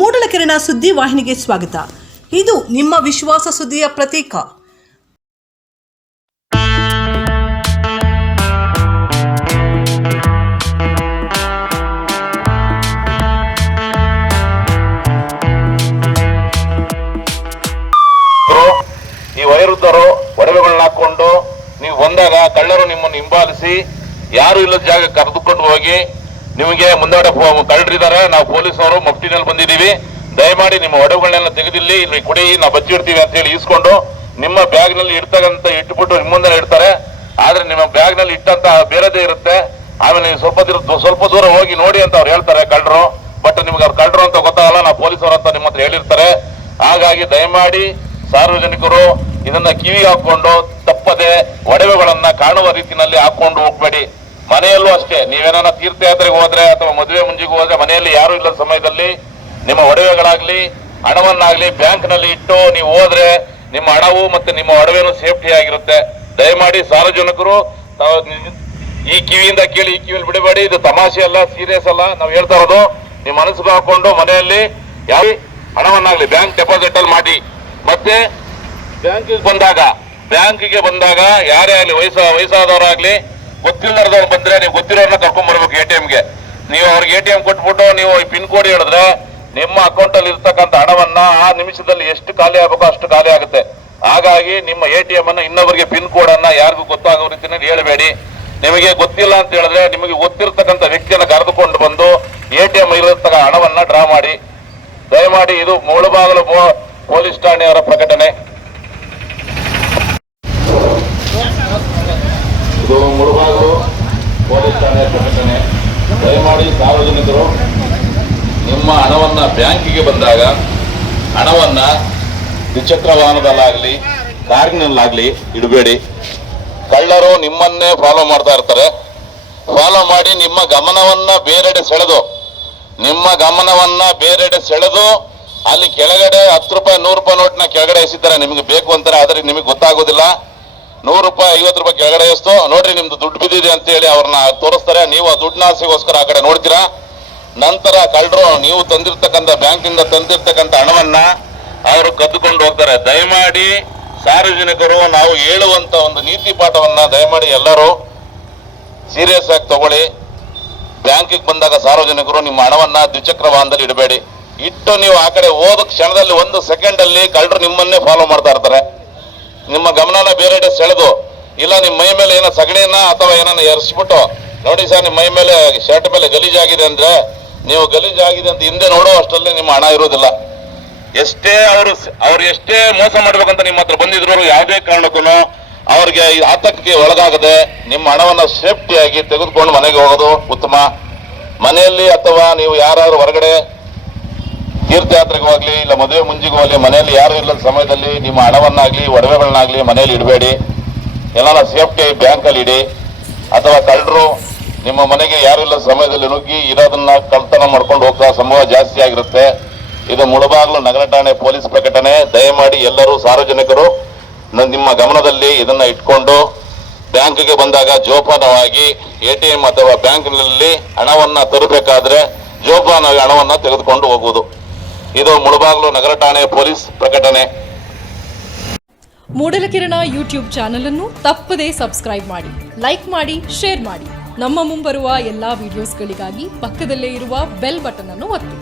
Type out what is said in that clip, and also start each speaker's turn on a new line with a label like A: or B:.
A: ಮೂಡಲಕೆರೆನ ಸುದ್ದಿ ವಾಹಿನಿಗೆ ಸ್ವಾಗತ. ಇದು ನಿಮ್ಮ ವಿಶ್ವಾಸ ಸುದ್ದಿಯ ಪ್ರತೀಕ.
B: ಈ ವೈರುದ್ಧರು ಒಡವೆಗಳನ್ನ ಹಾಕೊಂಡು ನೀವು ಬಂದಾಗ ಕಳ್ಳರು ನಿಮ್ಮನ್ನು ಹಿಂಬಾಲಿಸಿ, ಯಾರು ಇಲ್ಲದ ಜಾಗ ಕರೆದುಕೊಂಡು ಹೋಗಿ ನಿಮಗೆ ಮುಂದಾಡೆ ಕಳ್ಳರಿದ್ದಾರೆ ನಾವು ಪೊಲೀಸರು ಮಫ್ಟಿನಲ್ಲಿ ಬಂದಿದ್ದೀವಿ. ದಯಮಾಡಿ ನಿಮ್ಮ ಒಡವುಗಳನ್ನೆಲ್ಲ ತೆಗೆದಿಲ್ಲಿ, ಇಲ್ಲಿ ಕೊಡಿ, ನಾವು ಬಚ್ಚಿಡ್ತೀವಿ ಅಂತ ಹೇಳಿ ಇಸ್ಕೊಂಡು ನಿಮ್ಮ ಬ್ಯಾಗ್ನಲ್ಲಿ ನಲ್ಲಿ ಇಡ್ತಕ್ಕಂತ ಇಟ್ಬಿಟ್ಟು ನಿಮ್ಮ ಮುಂದೆ ಇಡ್ತಾರೆ. ಆದ್ರೆ ನಿಮ್ಮ ಬ್ಯಾಗ್ನಲ್ಲಿ ಇಟ್ಟಂತ ಬೇರೆದೇ ಇರುತ್ತೆ. ಆಮೇಲೆ ನೀವು ಸ್ವಲ್ಪ ಸ್ವಲ್ಪ ದೂರ ಹೋಗಿ ನೋಡಿ ಅಂತ ಅವ್ರು ಹೇಳ್ತಾರೆ ಕಳ್ಳರು. ಬಟ್ ನಿಮ್ಗೆ ಅವ್ರು ಕಳ್ಳರು ಅಂತ ಗೊತ್ತಾಗಲ್ಲ, ನಾವು ಪೊಲೀಸರು ಅಂತ ನಿಮ್ಮ ಹತ್ರ ಹೇಳಿರ್ತಾರೆ. ಹಾಗಾಗಿ ದಯಮಾಡಿ ಸಾರ್ವಜನಿಕರು ಇದನ್ನ ಕಿವಿ ಹಾಕೊಂಡು ತಪ್ಪದೆ ಒಡವೆಗಳನ್ನ ಕಾಣುವ ರೀತಿಯಲ್ಲಿ ಹಾಕೊಂಡು ಹೋಗ್ಬೇಡಿ. ಮನೆಯಲ್ಲೂ ಅಷ್ಟೇ. ನೀವೇನಾರ ತೀರ್ಥಯಾತ್ರೆಗೆ ಹೋದ್ರೆ ಅಥವಾ ಮದುವೆ ಮುಂಜಿಗೆ ಹೋದ್ರೆ ಮನೆಯಲ್ಲಿ ಯಾರು ಇಲ್ಲದ ಸಮಯದಲ್ಲಿ ನಿಮ್ಮ ಒಡವೆಗಳಾಗ್ಲಿ, ಹಣವನ್ನಾಗ್ಲಿ ಬ್ಯಾಂಕ್ನಲ್ಲಿ ಇಟ್ಟು ನೀವು ಹೋದ್ರೆ ನಿಮ್ಮ ಹಣವು ಮತ್ತೆ ನಿಮ್ಮ ಒಡವೆನೂ ಸೇಫ್ಟಿ ಆಗಿರುತ್ತೆ. ದಯಮಾಡಿ ಸಾರ್ವಜನಿಕರು ಈ ಕಿವಿಯಿಂದ ಕೇಳಿ, ಈ ಕಿವಿಯಲ್ಲಿ ಬಿಡಬೇಡಿ. ಇದು ತಮಾಷೆ ಅಲ್ಲ, ಸೀರಿಯಸ್ ಅಲ್ಲ. ನಾವು ಹೇಳ್ತಾ ಇರೋದು, ನಿಮ್ಮ ಮನಸ್ಸು ಹಾಕೊಂಡು ಮನೆಯಲ್ಲಿ ಯಾವ ಹಣವನ್ನಾಗ್ಲಿ ಬ್ಯಾಂಕ್ ಡೆಪಾಸಿಟ್ ಅಲ್ಲಿ ಮಾಡಿ. ಮತ್ತೆ ಬ್ಯಾಂಕಿಗೆ ಬಂದಾಗ ಬ್ಯಾಂಕಿಗೆ ಬಂದಾಗ ಯಾರೇ ಆಗಲಿ ವಯಸ್ಸ, ವಯಸ್ಸಾದವರಾಗ್ಲಿ ಗೊತ್ತಿಲ್ಲದವ್ರು ಬಂದ್ರೆ ನೀವು ಗೊತ್ತಿರೋರ್ನ ಕರ್ಕೊಂಡ್ ಬರ್ಬೇಕು ಎ ಟಿ ಎಮ್ಗೆ. ನೀವು ಅವ್ರಿಗೆ ಎ ಟಿ ಎಂ ಕೊಟ್ಬಿಟ್ಟು ನೀವು ಈ ಪಿನ್ ಕೋಡ್ ಹೇಳಿದ್ರೆ ನಿಮ್ಮ ಅಕೌಂಟ್ ಅಲ್ಲಿ ಇರ್ತಕ್ಕಂಥ ಹಣವನ್ನ ಆ ನಿಮಿಷದಲ್ಲಿ ಎಷ್ಟು ಖಾಲಿ ಆಗಬೇಕೋ ಅಷ್ಟು ಖಾಲಿ ಆಗುತ್ತೆ. ಹಾಗಾಗಿ ನಿಮ್ಮ ಎ ಟಿ ಎಂ ಅನ್ನ ಇನ್ನೊಬ್ಬರಿಗೆ ಪಿನ್ ಕೋಡ್ ಅನ್ನ ಯಾರಿಗೂ ಗೊತ್ತಾಗೋ ರೀತಿಯಲ್ಲಿ ಹೇಳಬೇಡಿ. ನಿಮಗೆ ಗೊತ್ತಿಲ್ಲ ಅಂತ ಹೇಳಿದ್ರೆ ನಿಮಗೆ ಗೊತ್ತಿರತಕ್ಕಂಥ ವ್ಯಕ್ತಿಯನ್ನ ಕರೆದುಕೊಂಡು ಬಂದು ಎ ಟಿ ಎಂ ಇರತಕ್ಕ ಹಣವನ್ನ ಡ್ರಾ ಮಾಡಿ. ದಯಮಾಡಿ ಇದು ಮುಳುಬಾಗಲು ಪೊಲೀಸ್ ಠಾಣೆಯವರ ಪ್ರಕಟಣೆ. ಪೊಲೀಸ್ ಠಾಣೆಯ ಪ್ರಕಟಣೆ ದಯಮಾಡಿ ಸಾರ್ವಜನಿಕರು, ನಿಮ್ಮ ಹಣವನ್ನು ಬ್ಯಾಂಕಿಗೆ ಬಂದಾಗ, ಹಣವನ್ನು ದ್ವಿಚಕ್ರ ವಾಹನದಲ್ಲಾಗಲಿ, ಕಾರಿನಲ್ಲಾಗಲಿ ಇಡಬೇಡಿ. ಕಳ್ಳರು ನಿಮ್ಮನ್ನೇ ಫಾಲೋ ಮಾಡ್ತಾ ಇರ್ತಾರೆ. ಫಾಲೋ ಮಾಡಿ ನಿಮ್ಮ ಗಮನವನ್ನ ಬೇರೆಡೆ ಸೆಳೆದು, ನಿಮ್ಮ ಗಮನವನ್ನ ಬೇರೆಡೆ ಸೆಳೆದು, ಅಲ್ಲಿ ಕೆಳಗಡೆ ಹತ್ತು ರೂಪಾಯಿ, ನೂರು ರೂಪಾಯಿ ನೋಟ್ನ ಕೆಳಗಡೆ ಎಸಿದ್ದಾರೆ. ನಿಮಗೆ ಬೇಕು ಅಂತಾರೆ, ಆದರೆ ನಿಮಗೆ ಗೊತ್ತಾಗೋದಿಲ್ಲ. ನೂರು ರೂಪಾಯಿ, ಐವತ್ತು ರೂಪಾಯಿ ಕೆಳಗಡೆ ಎಸ್ತು. ನೋಡ್ರಿ ನಿಮ್ದು ದುಡ್ಡು ಬಿದ್ದಿದೆ ಅಂತ ಹೇಳಿ ಅವ್ರನ್ನ ತೋರಿಸ್ತಾರೆ. ನೀವು ಆ ದುಡ್ಡಿನ ಆಸೆಗೋಸ್ಕರ ಆ ಕಡೆ ನೋಡ್ತೀರಾ? ನಂತರ ಕಳ್ಳರು, ನೀವು ತಂದಿರ್ತಕ್ಕಂಥ ಬ್ಯಾಂಕಿಂದ ತಂದಿರ್ತಕ್ಕಂಥ ಹಣವನ್ನ ಅವರು ಕದ್ದುಕೊಂಡು ಹೋಗ್ತಾರೆ. ದಯಮಾಡಿ ಸಾರ್ವಜನಿಕರು, ನಾವು ಹೇಳುವಂತ ಒಂದು ನೀತಿ ಪಾಠವನ್ನ ದಯಮಾಡಿ ಎಲ್ಲರೂ ಸೀರಿಯಸ್ ಆಗಿ ತಗೊಳ್ಳಿ. ಬ್ಯಾಂಕಿಗೆ ಬಂದಾಗ ಸಾರ್ವಜನಿಕರು ನಿಮ್ಮ ಹಣವನ್ನ ದ್ವಿಚಕ್ರ ವಾಹನದಲ್ಲಿ ಇಡಬೇಡಿ. ಇಟ್ಟು ನೀವು ಆ ಕಡೆ ಹೋದ ಕ್ಷಣದಲ್ಲಿ ಒಂದು ಸೆಕೆಂಡ್ ಅಲ್ಲಿ ಕಳ್ಳರು ನಿಮ್ಮನ್ನೇ ಫಾಲೋ ಮಾಡ್ತಾ ಇರ್ತಾರೆ. ನಿಮ್ಮ ಗಮನನ ಬೇರೆಡೆ ಸೆಳೆದು, ಇಲ್ಲ ನಿಮ್ಮ ಮೈ ಮೇಲೆ ಏನೋ ಸಗಣಿಯನ್ನ ಅಥವಾ ಏನನ್ನ ಎರ್ಸ್ಬಿಟ್ಟು, ನೋಡಿ ಸರ್ ನಿಮ್ಮ ಮೈ ಮೇಲೆ ಶರ್ಟ್ ಮೇಲೆ ಗಲೀಜಾಗಿದೆ ಅಂದ್ರೆ, ನೀವು ಗಲೀಜಾಗಿದೆ ಅಂತ ಹಿಂದೆ ನೋಡೋ ಅಷ್ಟರಲ್ಲಿ ನಿಮ್ಮ ಹಣ ಇರೋದಿಲ್ಲ ಎಷ್ಟೇ ಅವರು ಅವ್ರು ಎಷ್ಟೇ ಮೋಸ ಮಾಡ್ಬೇಕಂತ ನಿಮ್ಮ ಹತ್ರ ಬಂದಿದ್ರು ಯಾವುದೇ ಕಾರಣಕ್ಕೂ ಅವ್ರಿಗೆ ಆತಂಕಕ್ಕೆ ಒಳಗಾಗದೆ ನಿಮ್ಮ ಹಣವನ್ನ ಸೇಫ್ಟಿಯಾಗಿ ತೆಗೆದುಕೊಂಡು ಮನೆಗೆ ಹೋಗೋದು ಉತ್ತಮ. ಮನೆಯಲ್ಲಿ ಅಥವಾ ನೀವು ಯಾರಾದ್ರೂ ಹೊರಗಡೆ ತೀರ್ಥಯಾತ್ರೆಗೆ ಇಲ್ಲ ಮದುವೆ ಮುಂಜಿಗೂ ಆಗಲಿ, ಮನೆಯಲ್ಲಿ ಯಾರು ಇಲ್ಲದ ಸಮಯದಲ್ಲಿ ನಿಮ್ಮ ಹಣವನ್ನಾಗ್ಲಿ, ಒಡವೆಗಳನ್ನಾಗಲಿ ಮನೆಯಲ್ಲಿ ಇಡಬೇಡಿ. ಎಲ್ಲ ಸೇಫ್ಟಿ ಬ್ಯಾಂಕಲ್ಲಿ ಇಡಿ. ಅಥವಾ ಕಳ್ಳರು ನಿಮ್ಮ ಮನೆಗೆ ಯಾರು ಇಲ್ಲದ ಸಮಯದಲ್ಲಿ ನುಗ್ಗಿ ಇರೋದನ್ನ ಕಳ್ತನ ಮಾಡ್ಕೊಂಡು ಹೋಗ್ತಾ ಸಂಭವ ಜಾಸ್ತಿ ಆಗಿರುತ್ತೆ. ಇದು ಮುಳಬಾಗ್ಲು ನಗರ ಠಾಣೆ ಪೊಲೀಸ್ ಪ್ರಕಟಣೆ. ದಯಮಾಡಿ ಎಲ್ಲರೂ ಸಾರ್ವಜನಿಕರು ನಿಮ್ಮ ಗಮನದಲ್ಲಿ ಇದನ್ನ ಇಟ್ಕೊಂಡು ಬ್ಯಾಂಕ್ಗೆ ಬಂದಾಗ ಜೋಪಾನವಾಗಿ ಎ ಟಿ ಎಂ ಅಥವಾ ಬ್ಯಾಂಕ್ನಲ್ಲಿ ಹಣವನ್ನ ತರಬೇಕಾದ್ರೆ ಜೋಪಾನವಾಗಿ ಹಣವನ್ನ ತೆಗೆದುಕೊಂಡು ಹೋಗುವುದು. ಇದು ಮುಳಬಾಗ್ಲು ನಗರ ಠಾಣೆ ಪೊಲೀಸ್ ಪ್ರಕಟಣೆ.
C: ಮೂಡಲಕಿರಣ ಯೂಟ್ಯೂಬ್ ಚಾನೆಲ್ ಅನ್ನು ತಪ್ಪದೇ ಸಬ್ಸ್ಕ್ರೈಬ್ ಮಾಡಿ, ಲೈಕ್ ಮಾಡಿ, ಶೇರ್ ಮಾಡಿ. ನಮ್ಮ ಮುಂಬರುವ ಎಲ್ಲಾ ವಿಡಿಯೋಸ್ಗಳಿಗಾಗಿ ಪಕ್ಕದಲ್ಲೇ ಇರುವ ಬೆಲ್ ಬಟನ್ ಅನ್ನು ಒತ್ತಿ.